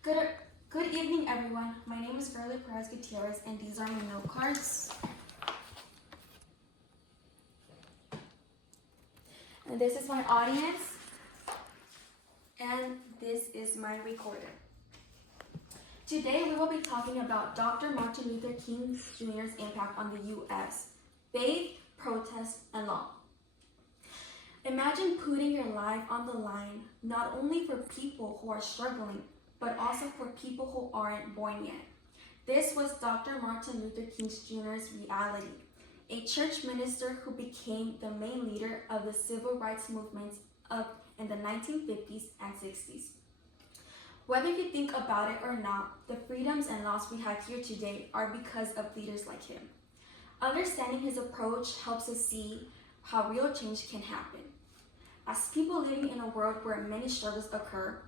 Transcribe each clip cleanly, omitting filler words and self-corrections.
Good, good evening, everyone. My name is Carly Perez Gutierrez, and these are my note cards. And this is my audience, and this is my recorder. Today, we will be talking about Dr. Martin Luther King Jr.'s impact on the U.S., faith, protest, and law. Imagine putting your life on the line, not only for people who are struggling, but also for people who aren't born yet. This was Dr. Martin Luther King Jr.'s reality, a church minister who became the main leader of the civil rights movements in the 1950s and 60s. Whether you think about it or not, the freedoms and laws we have here today are because of leaders like him. Understanding his approach helps us see how real change can happen. As people living in a world where many struggles occur,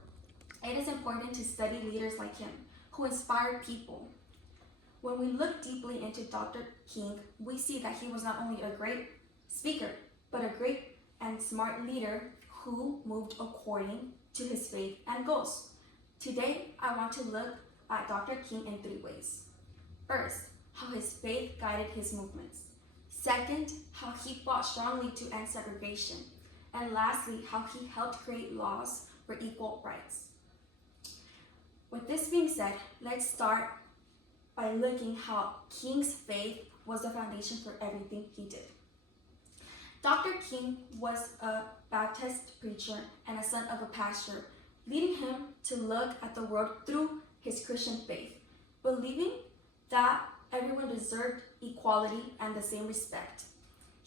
it is important to study leaders like him, who inspire people. When we look deeply into Dr. King, we see that he was not only a great speaker, but a great and smart leader who moved according to his faith and goals. Today, I want to look at Dr. King in three ways. First, how his faith guided his movements. Second, how he fought strongly to end segregation. And lastly, how he helped create laws for equal rights. With this being said, let's start by looking how King's faith was the foundation for everything he did. Dr. King was a Baptist preacher and a son of a pastor, leading him to look at the world through his Christian faith, believing that everyone deserved equality and the same respect.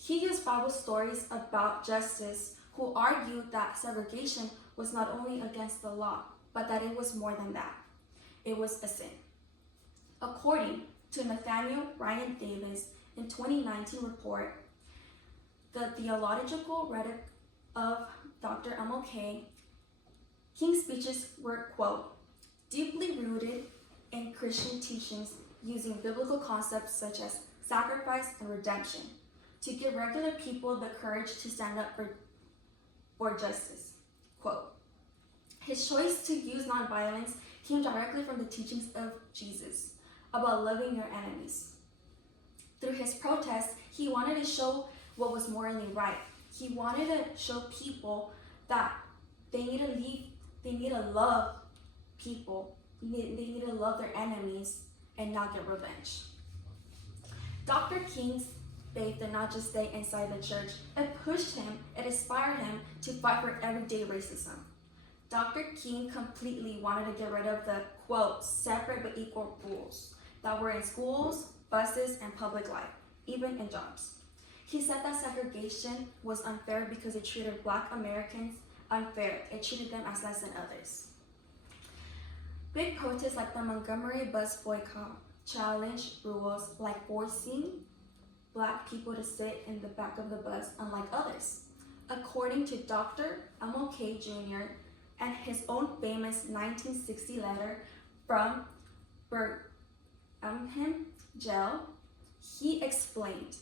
He used Bible stories about justice, who argued that segregation was not only against the law, but that it was more than that. It was a sin. According to Nathaniel Ryan Davis in 2019 report, the theological rhetoric of Dr. MLK, King's speeches were, quote, deeply rooted in Christian teachings using biblical concepts such as sacrifice and redemption to give regular people the courage to stand up for justice, quote. His choice to use nonviolence came directly from the teachings of Jesus about loving your enemies. Through his protest, he wanted to show what was morally right. He wanted to show people that they need to love people. They need to love their enemies and not get revenge. Dr. King's faith did not just stay inside the church. It pushed him, it inspired him to fight for everyday racism. Dr. King completely wanted to get rid of the, quote, separate but equal rules that were in schools, buses, and public life, even in jobs. He said that segregation was unfair because it treated Black Americans unfair. It treated them as less than others. Big protests like the Montgomery bus boycott challenged rules like forcing Black people to sit in the back of the bus, unlike others. According to Dr. MLK Jr. and his own famous 1960 letter from Birmingham jail, he explained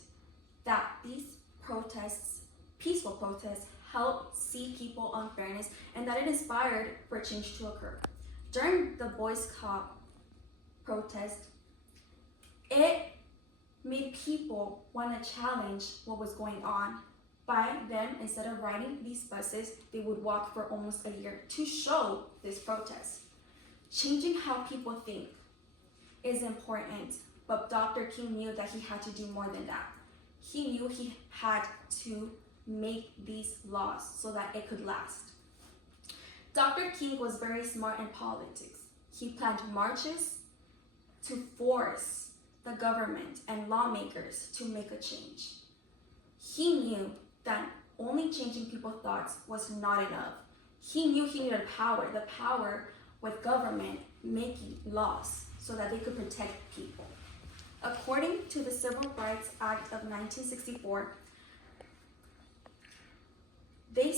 that these protests, peaceful protests, helped see people unfairness and that it inspired for change to occur. During the boycott protest, it made people want to challenge what was going on. By them, instead of riding these buses, they would walk for almost a year to show this protest. Changing how people think is important, but Dr. King knew that he had to do more than that. He knew he had to make these laws so that it could last. Dr. King was very smart in politics. He planned marches to force the government and lawmakers to make a change. He knew that only changing people's thoughts was not enough. He knew he needed power, the power with government making laws so that they could protect people. According to the Civil Rights Act of 1964, they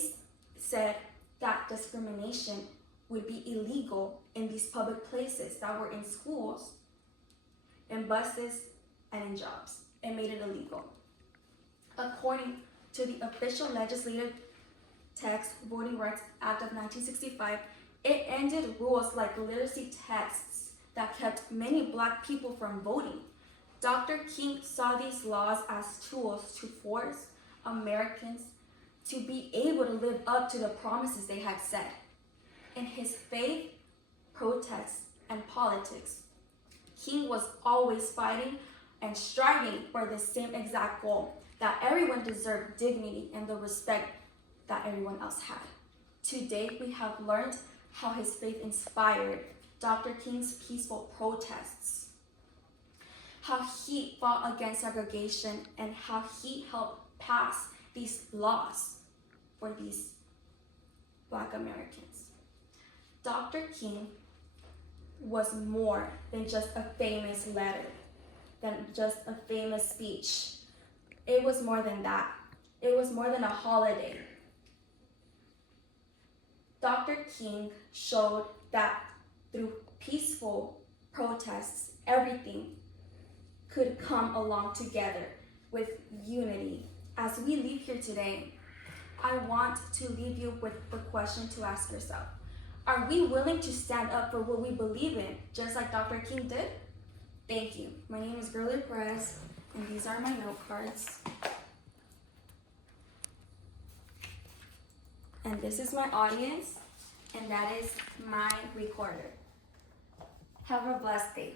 said that discrimination would be illegal in these public places that were in schools, in buses, and in jobs. It made it illegal. According to the official legislative text, Voting Rights Act of 1965, It ended rules like literacy tests that kept many Black people from voting. Dr. King saw these laws as tools to force Americans to be able to live up to the promises they had said. In his faith, protests, and politics, King was always fighting and striving for the same exact goal, that everyone deserved dignity and the respect that everyone else had. To date, we have learned how his faith inspired Dr. King's peaceful protests, how he fought against segregation, and how he helped pass these laws for these Black Americans. Dr. King was more than just a famous letter, than just a famous speech. It was more than that. It was more than a holiday. Dr. King showed that through peaceful protests, everything could come along together with unity. As we leave here today, I want to leave you with the question to ask yourself. Are we willing to stand up for what we believe in, just like Dr. King did? Thank you. My name is Girly Perez, and these are my note cards. And this is my audience, and that is my recorder. Have a blessed day.